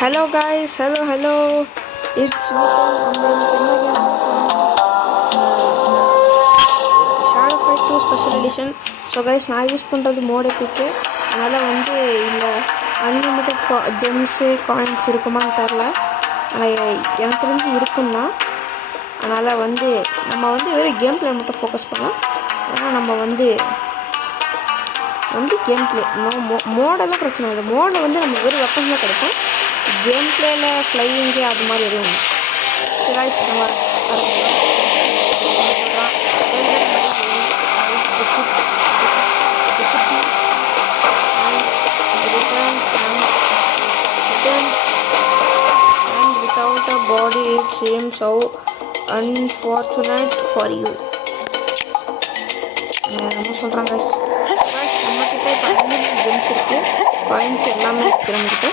Hello guys, hello. It's Shadow Fight 2 Special Edition. So guys, நான் use பண்ணுறது mode எபிக்கு. அதனால் வந்து இல்லை அன்லிமிட்டட் ஜெம்ஸு காயின்ஸ் இருக்குமான்னு தெரில. எனக்கு தெரிஞ்சு இருக்குன்னா அதனால் வந்து நம்ம வந்து வெறும் கேம் பிளே மட்டும் ஃபோக்கஸ் பண்ணலாம். ஏன்னா நம்ம வந்து கேம் பிளே மோடெல்லாம் பிரச்சனை இல்லை. மோடில் வந்து நம்ம வெறும் வெப்பன்ஸ் தான் கிடைக்கும். கேம் பிளேயில் ஃப்ளையிங்கு அது மாதிரி எதுவும் இல்லை. Without a body it seems so unfortunate for you. நம்ம சொல்கிறாங்க நம்மக்கிட்ட இப்போ ஜெம்ஸ் இருக்குது, காயின்ஸ் எல்லாமே இருக்குது நம்மக்கிட்ட.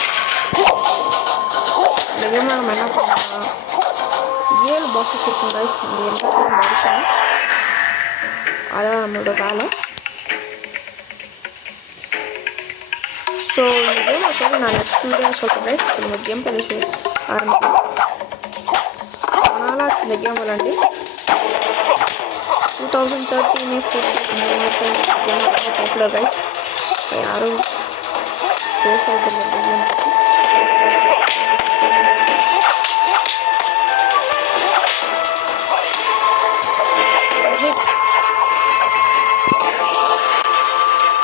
இந்த கேமில் நம்ம என்ன பண்ணலாம், 7 பாக்ஸஸ் இருக்கும் கைஸ். இந்த எல்லாத்தையும் படிக்கணும், அதான் நம்மளோட வேலை. ஸோ இந்த கேம் சொல்லி நான் நெக்ஸ்ட் வீடியோ சொல்கிறேன் கைஸ். நம்ம கேம் பிளே ஆரம்பிக்கலாம். அதனால் இந்த கேம் விளாண்டு 2013 கேம் ரொம்ப பாப்புலர் கைஸ். யாரும் பேசுறது இல்லை.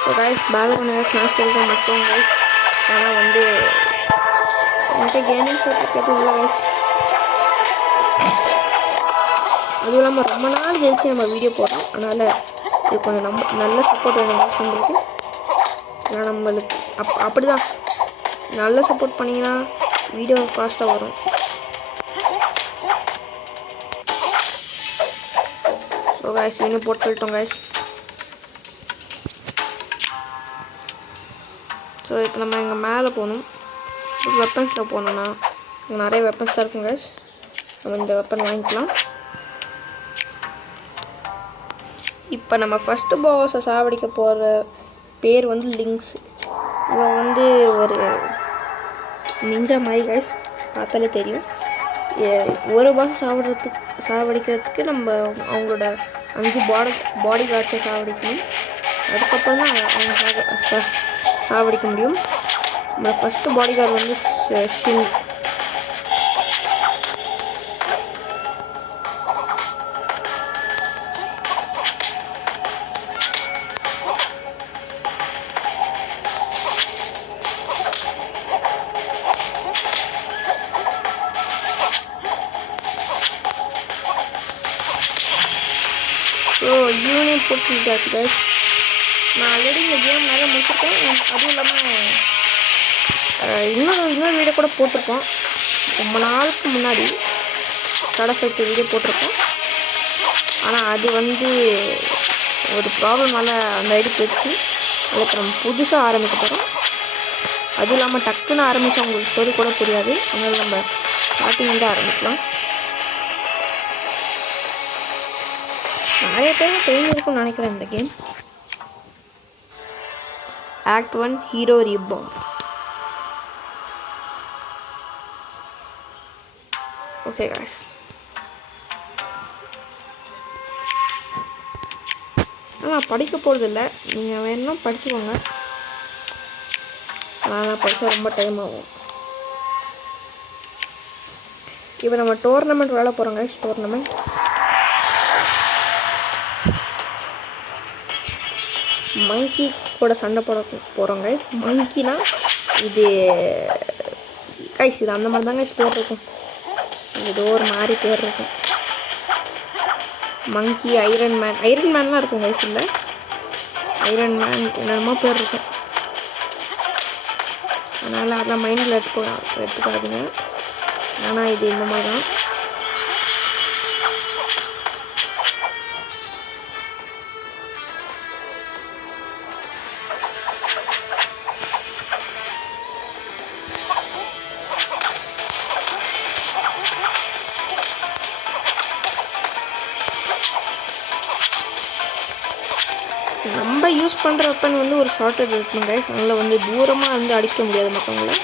ஸோ கைஸ் பேக்ரவுண்ட் ஸ்னாப் கொடுக்க மட்டும் கைஸ். ஆனால் வந்து என்கிட்ட கேமிங் சர்டிஃபிகேட் இல்லை கைஸ். அதுவும் இல்லாமல் ரொம்ப நாள் கழிச்சு நம்ம வீடியோ போடுறோம். அதனால் இது கொஞ்சம் நல்ல சப்போர்ட் வேணும் கைஸ் நம்மளுக்கு. ஏன்னா நம்மளுக்கு அப்படி தான் நல்ல சப்போர்ட் பண்ணிங்கன்னா வீடியோ ஃபாஸ்ட்டாக வரும். ஸோ கைஸ் இன்னும் போட்டுட்டோம் கைஸ். ஸோ இப்போ நம்ம இங்கே மேலே போகணும். வெப்பன்ஸில் போகணுன்னா இங்கே நிறைய வெப்பன்ஸ்லாம் இருக்கும் கைஸ். நம்ம இந்த வெப்பன் வாங்கிக்கலாம். இப்போ நம்ம ஃபஸ்ட்டு பாஸை சாவடிக்க போகிற பேர் வந்து லிங்க்ஸ். இவன் வந்து ஒரு நிஞ்சா மாதிரி கைஸ், பார்த்தாலே தெரியும். ஒரு பாஸை சாவடிக்கிறதுக்கு நம்ம அவங்களோட 5 பாடி கார்ட்ஸை சாவடிக்கணும். அதுக்கப்புறம் தான் அவங்க சாவடிக்க முடியும். நம்ம ஃபஸ்ட்டு பாடி கார்டு வந்து ஷின். ஸோ யூனிட் போட்டுருக்காச்சு கைஸ். நான் ஆல்ரெடி இந்த கேம் நிறைய முடிச்சிருக்கேன். அதுவும் இல்லாமல் இன்னொரு வீடியோ கூட போட்டிருக்கோம். ரொம்ப நாளுக்கு முன்னாடி ஷேடோ ஃபைட் வீடியோ போட்டிருக்கோம். ஆனால் அது வந்து ஒரு ப்ராப்ளமால் அந்த ஐடி போயிடுச்சு. அதுக்கு நம்ம புதுசாக ஆரம்பிக்க போகிறோம். அதுவும் இல்லாமல் டக்குன்னு ஆரம்பித்தா உங்களுக்கு ஸ்டோரி கூட புரியாது. அதனால் நம்ம ஸ்டார்டிங் வந்து ஆரம்பிக்கலாம். நிறைய பேர் தெரிஞ்சிருக்கும்னு நினைக்கிறேன் இந்த game. Act 1 Hero Reborn. Okay guys. நான் படிக்க போகிறதில்ல, நீங்கள் வேணும்னா படிச்சுக்கோங்க. நான் படித்தா ரொம்ப டைம் ஆகும். இப்போ நம்ம டோர்னமெண்ட் விளையாட போகிறோம் கைஸ். டோர்னமெண்ட் மங்கி கூட சண்டை போட போகிறோம் கைஸ். மங்கினா இது கைஸ், இது அந்த மாதிரி தான் கைஸ் பேர் இருக்கும். ஏதோ ஒரு மாதிரி பேர் இருக்கும். மங்கி, ஐரன் மேன்லாம் இருக்கும் கைஸ். இல்லை ஐரன் மேன் என்னென்னமோ பேர் இருக்கும். அதனால் அதெல்லாம் மைண்டில் எடுத்துக்காதீங்க. ஆனால் இது இந்த மாதிரி தான். நம்ம யூஸ் பண்ணுற வெப்பன் வந்து ஒரு ஷார்ட்டட் இருக்கணும் கைஸ். அதனால் வந்து தூரமாக வந்து அடிக்க முடியாது மற்றவங்கள.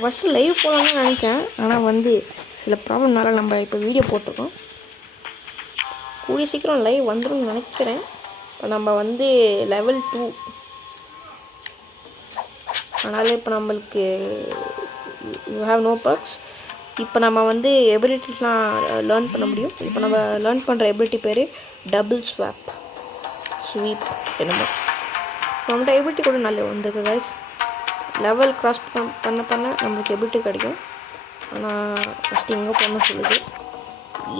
ஃபஸ்ட்டு லைவ் போகலான்னு நினச்சேன். ஆனால் வந்து சில ப்ராப்ளம்னால நம்ம இப்போ வீடியோ போட்டிருக்கோம். கூடிய சீக்கிரம் லைவ் வந்துடும் நினைக்கிறேன். இப்போ நம்ம வந்து லெவல் 2. அதனால் இப்போ நம்மளுக்கு யூ ஹேவ் நோ பர்க்ஸ். இப்போ நம்ம வந்து எபிலிட்டிஸ்லாம் லேர்ன் பண்ண முடியும். இப்போ நம்ம லேர்ன் பண்ணுற எபிலிட்டி பேர் டபுள் ஸ்வீப் என்னமோ. நம்மகிட்ட எபிலிட்டி கூட நல்ல வந்திருக்கு கைஸ். லெவல் க்ராஸ் பண்ண நம்மளுக்கு எபிலிட்டி கிடைக்கும். ஆனால் ஃபஸ்ட்டு எங்கே போகணும்னு சொல்லுது.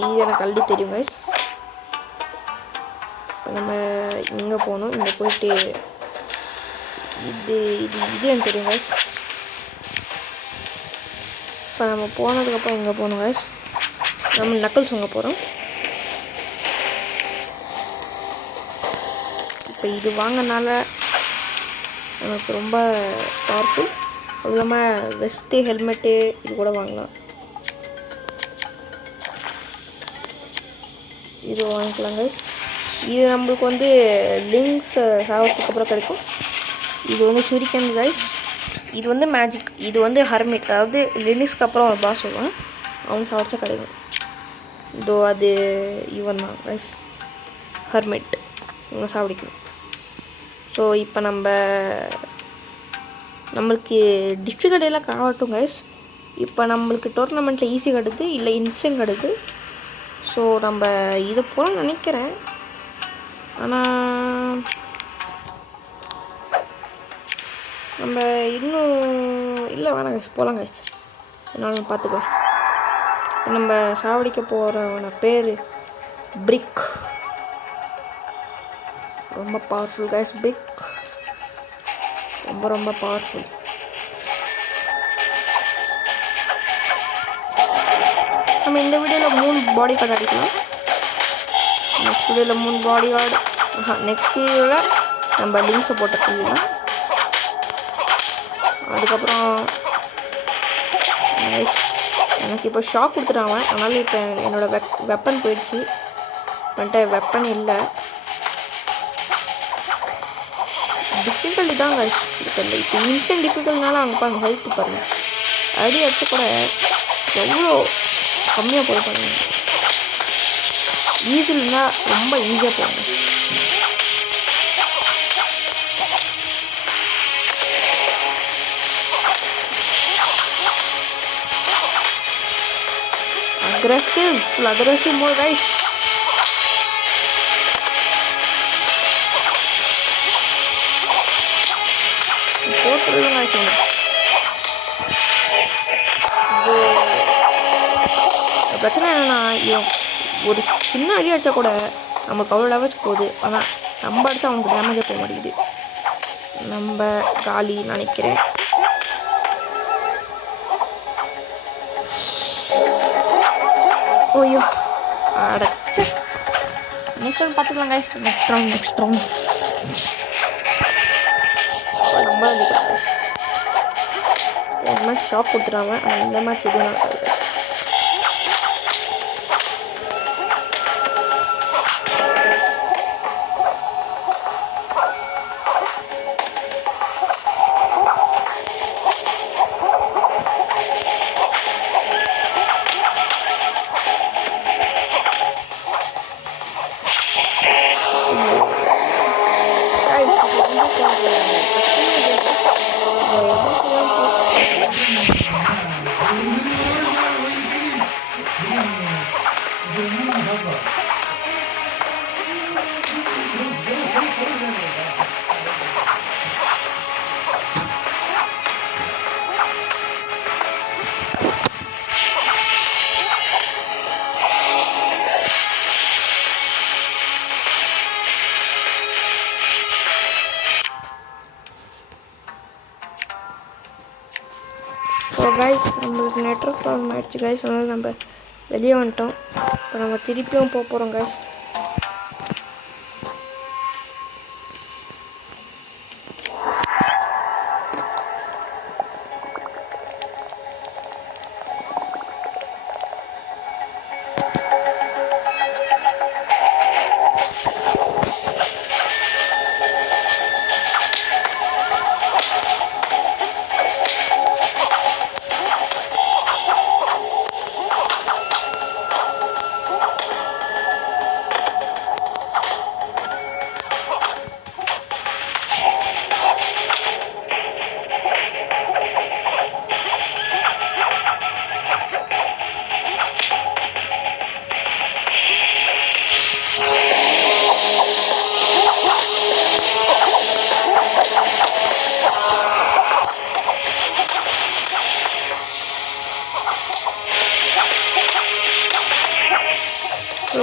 இது எனக்கு ஆல்ரெடி தெரியும் கைஸ். இப்போ நம்ம இங்கே போகணும். இங்கே போயிட்டு இது எனக்கு தெரியும் கைஸ். இப்போ நம்ம போனதுக்கப்புறம் எங்கே போகணும் கைஸ், நம்ம நக்கல்ஸ் வாங்க போகிறோம். இப்போ இது வாங்கினால நமக்கு ரொம்ப பவர்ஃபுல். அது இல்லாமல் வெஸ்ட்டு ஹெல்மெட்டு இது கூட வாங்கலாம். இது வாங்கிக்கலாம் கைஸ். இது நம்மளுக்கு வந்து லிங்க்ஸ் சாவடிச்சதுக்கப்புறம் கிடைக்கும். இது வந்து ஷூரிகன் கைஸ். இது வந்து மேஜிக். இது வந்து ஹர்மிட், அதாவது லினிக்ஸ்க்கு அப்புறம் ஒரு பாஸ் சொல்லுவான், அவன் சாவடிச்சா கிடைக்கும். இதோ அது இவன் தான் கைஸ், ஹர்மிட். இவன் சாவடிக்கணும். ஸோ இப்போ நம்மளுக்கு டிஃபிகல்ட்டியெல்லாம் காட்டும் கைஸ். இப்போ நம்மளுக்கு டோர்னமெண்ட்டில் ஈஸி கிடக்குது, இல்லை இன்சென்ட் கிடக்குது. ஸோ நம்ம இதை போகணும்னு நினைக்கிறேன். ஆனால் நம்ம இன்னும் இல்லை, வேணாம் கைஸ், போகலாம் கைஸ், என்னாலும் பார்த்துக்கலாம். இப்போ நம்ம சாவடிக்க போகிறவன பேர் பிரிக். ரொம்ப பவர்ஃபுல் கைஸ். பிரிக் ரொம்ப பவர்ஃபுல். நம்ம இந்த வீடியோவில் 3 பாடி கார்டு அடிக்கலாம். நெக்ஸ்ட் வீடியோவில் 3 பாடி கார்டு. நெக்ஸ்ட் வீடியோவில் நம்ம லிங்க்ஸை போட்டு தூக்கலாம். அதுக்கப்புறம் எனக்கு இப்போ ஷாக் கொடுத்துட்டாங்க. அதனால் இப்போ என்னோடய வெப்பன் போயிடுச்சு. என்கிட்ட வெப்பன் இல்லை. டிஃபிகல்ட்டி தான் கைஸ் இருக்குது. இப்போ இன்சென்ட் டிஃபிகல்ட்னால அங்கே பாருங்க ஹெல்த் பாருங்கள். அடி அடிச்சு கூட எவ்வளோ கம்மியாக போய் பாருங்க. ஈஸில்னா ரொம்ப ஈஸியாக போவாங்க. aggressive mode guys. போட்டுருங்க guys. பிரச்சனை என்னன்னா, ஒரு சின்ன அடி அடித்தா கூட நமக்கு அவ்வளோ டேமேஜ் போகுது. ஆனால் நம்ம அடித்தா அவனுக்கு டேமேஜாக போக மாட்டேங்குது. நம்ம காலி நினைக்கிறேன். ஓய்யோ அடைச்ச. நெக்ஸ்ட் ரவுண்ட் பார்த்துக்கலாம் கைஸ். நெக்ஸ்ட் ரவுண்ட் நம்ம இந்த மாதிரி ஷாக் கொடுத்துட்டாங்க. ஆனால் இந்த மேட்ச் எதுவும் நடக்காது. ஸோ கைஸ், நம்மளுக்கு நெட்வொர்க் ப்ராப்ளம் ஆகிடுச்சு கைஸ். அதனால் நம்ம வெளியே வந்துட்டோம். இப்போ நம்ம திருப்பியும் போக போகிறோம் கைஸ்.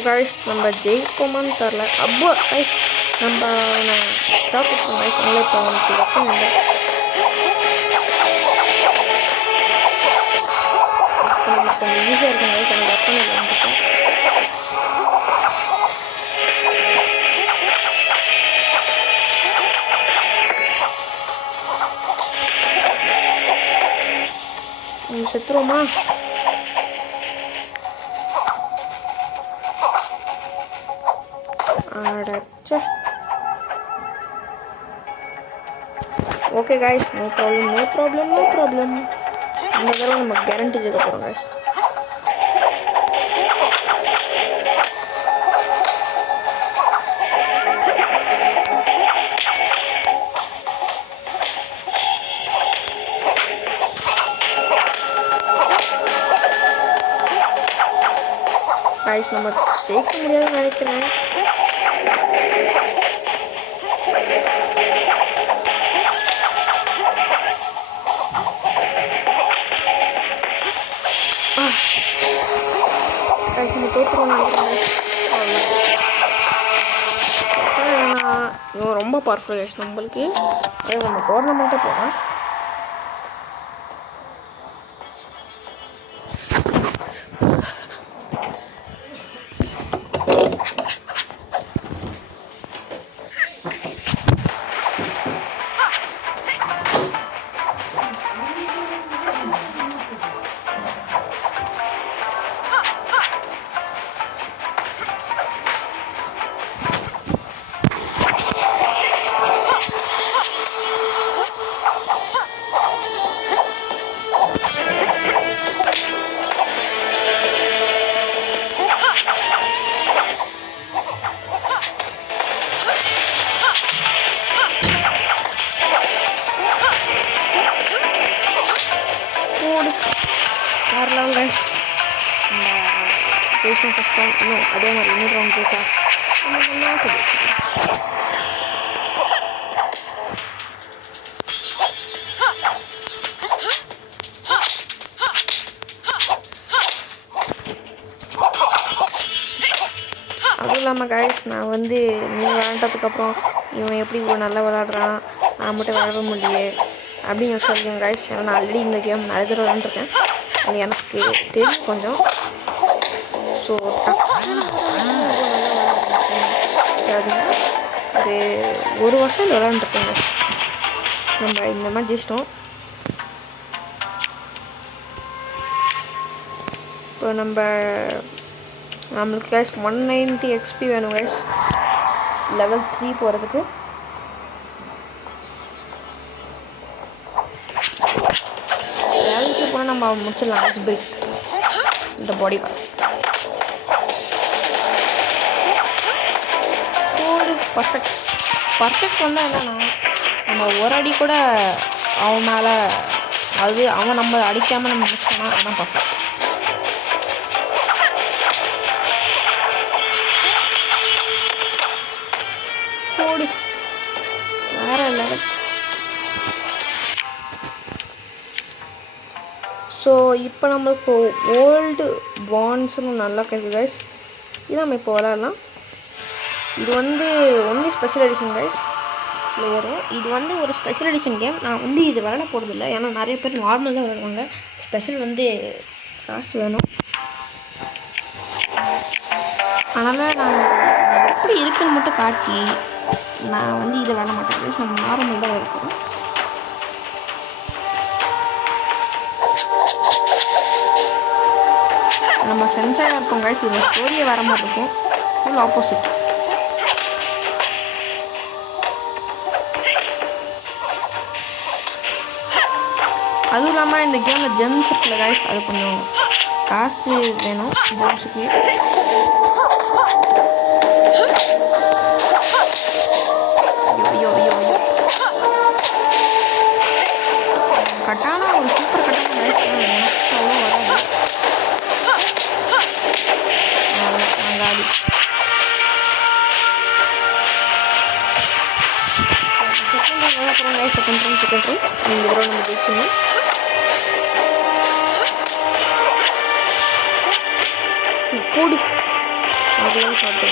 கைஸ் நம்ம ஜெயிப்போமான்னு தெரில. அப்போ கைஸ் நம்ம ஸ்டாப் பண்ணுறோம் கைஸ். அதனால் இப்போ அவனுக்கு வெப்பன் இல்லை. இப்போ நமக்கு கொஞ்சம் ஈஸியாக இருக்கும் கைஸ். எனக்கு வெப்பன் இல்லை வந்துட்டோம். நம்ம செத்துருவோமா? அடச்சா. Okay guys, no problem. இந்த தடவை நம்ம கேரண்டி ஜெயிக்க போகிறோம் கைஸ். கைஸ் நம்ம ஜெயிக்க முடியாதுன்னு நினைக்கிறேன். கைஸ் நம்ம தோற்றுருவோம் நினைக்கிறேன். இவன் ரொம்ப பவர்ஃபுல் கைஸ் நம்மளுக்கு. அதே நம்ம டோர்னமெண்ட்டே போகலாம். வரலாம் கைஸ். பேசின ஃபஸ்ட் ரவுண்ட் இன்னும் அதே மாதிரி இன்னொரு ரவுண்ட் பேசா அதுவும் இல்லாமல் கைஸ் நான் வந்து நீ விளாண்டதுக்கப்புறம் இவன் எப்படி இவ்வளோ நல்லா விளாட்றான், நான் மட்டும் விளாட முடியல அப்படின்னு சொல்லுவேன் கைஸ். ஏன்னா நான் ஆல்ரெடி இந்த கேம் நிறைய தடவை விளாண்டுருக்கேன். அது எனக்கு தெரியும் கொஞ்சம். ஸோ அது ஒரு வருஷம் விளாண்டுருக்கேங்க. நம்ம இந்த மாதிரி ஜெயிச்சிட்டோம். இப்போ நம்மளுக்கு கைஸ் 190 XP வேணும் கைஸ் லெவல் 3 போகிறதுக்கு. லெவல் 3 போனால் நம்ம முடிச்சிடலாம் கைஸ். பிரேக் இந்த பாடி கார்டு பர்ஃபெக்ட் வந்தால் என்னன்னா நம்ம ஒரு அடி கூட அவன் மேலே, அது அவன் நம்ம அடிக்காமல் நம்ம முடிச்சோம்னா அதான் பர்ஃபெக்ட். வேற லெவல். ஸோ இப்போ நம்மளுக்கு ஓல்டு பாண்ட்ஸ்னு நல்லா கிடைக்குது கைஸ். இது நம்ம இப்போ விளாட்லாம். இது வந்து ஒன்லி ஸ்பெஷல் எடிஷன் கைஸ் இதில் வரும். இது வந்து ஒரு ஸ்பெஷல் எடிஷன் கேம். நான் வந்து இது விளாட போகிறதில்ல, ஏன்னா நிறைய பேர் நார்மல் தான் விளாடுவாங்க. ஸ்பெஷல் வந்து காசு வேணும். அதனால் நான் எப்படி இருக்குன்னு மட்டும் காட்டி நான் வந்து இதை விளாட மாட்டேன் கைஸ். நம்ம நார்மல் தான் இருக்கும். நம்ம சென்சாராக இருப்போம் கைஸ். இது ஸ்டோரியே வர மாதிரி இருக்கும். Full opposite. அதுவும் இல்லாமல் இந்த கேமில் ஜெம்ஸ் இருக்குல்ல கைஸ், அது கொஞ்சம் காசு வேணும் ஜெம்ஸுக்கு. கட்டானா ஒரு சூப்பர் கட்டான கைஸ். அவ்வளோ வராது. அங்காடி செகண்ட் ரூம் இந்த தடவை நம்ம ஜெயிச்சோம். கூடி அதெல்லாம் ஷார்ட்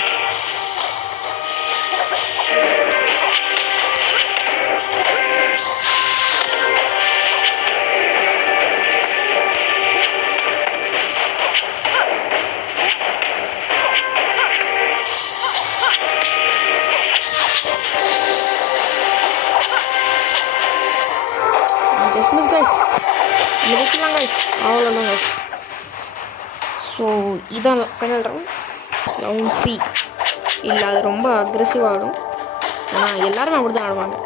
just miss guys. முடிச்சிடலாம் guys. அவ்வளோதான் guys. ஸோ இதான் ஃபைனல் ரவுண்ட் 3. இல்லை அது ரொம்ப அக்ரெசிவ் ஆகிடும். ஆனால் எல்லாருமே அப்படி தான் ஆடுவாங்க.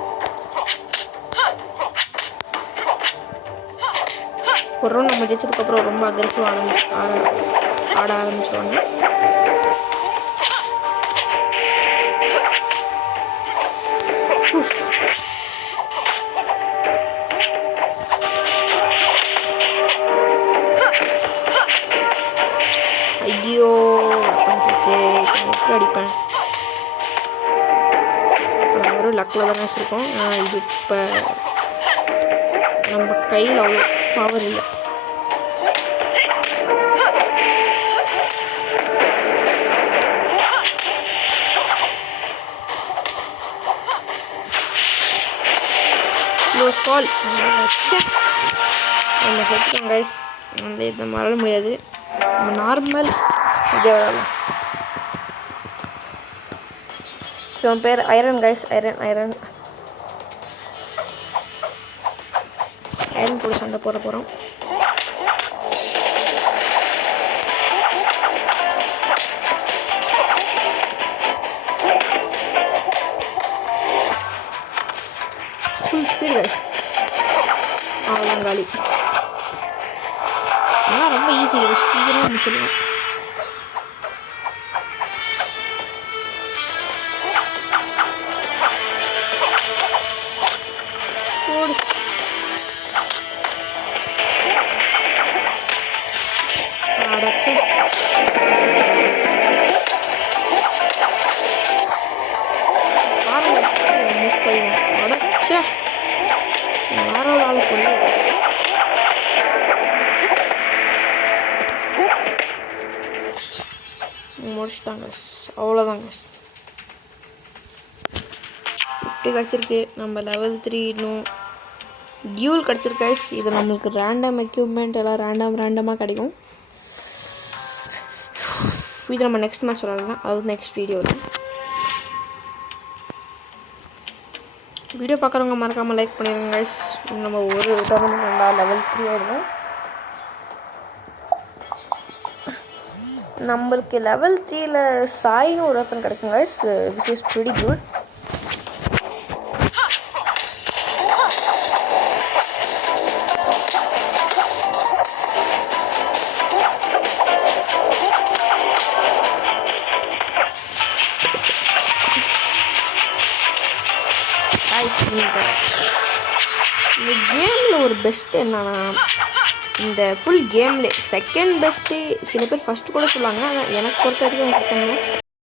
ஒரு ரவுண்ட் நம்ம ஜெயிச்சதுக்கப்புறம் ரொம்ப அக்ரெசிவ் ஆட ஆரம்பிச்சிடுவாங்க. ஐயோ எப்படி அடிப்பேன். இப்போ ஒரு லக்கில் தானே வச்சுருக்கோம். இது இப்போ நம்ம கையில் அவ்வளோ பவர் இல்லை. க்ளோஸ் கால். நம்ம செத்துட்டோம் கைஸ். வந்து இதை மறக்க முடியாது. நம்ம நார்மல் இதே விளாடலாம். இவன் பேர் ஐரன் கைஸ். ஐரன் கூட சண்டை போட போகிறோம். Full speed guys. அவ்வளோதான் காலி. ஆனால் ரொம்ப ஈஸி கைஸ். சீக்கிரமாக முடிச்சிடலாம். முடிச்சிட்டாங்க. அவ்வளோதாங்க. 50 கிடச்சிருக்கு. நம்ம லெவல் 3 இன்னும் டியூல் கிடச்சிருக்கு. இது நம்மளுக்கு ரேண்டம் எக்யூப்மெண்ட் எல்லாம் ரேண்டமாக கிடைக்கும். இது நம்ம நெக்ஸ்ட் மேட்ச் விளாடலாம். அது நெக்ஸ்ட் வீடியோவில். வீடியோ பார்க்குறவங்க மறக்காமல் லைக் பண்ணிடுங்க கைஸ். நம்ம ஒரு டோர்னமெண்ட் நல்லா லெவல் 3 ஆகிடும். நம்மளுக்கு லெவல் 3ல் சாயின்னு ஒரு வெப்பன் கிடைக்கும் guys, which is pretty good. இந்த கேமில் ஒரு பெஸ்ட் என்னன்னா, இந்த ஃபுல் கேமில் செகண்ட் பெஸ்ட்டு சில பேர் ஃபஸ்ட்டு கூட சொல்லுவாங்க. ஆனால் எனக்கு பொறுத்த வரைக்கும் செகண்ட்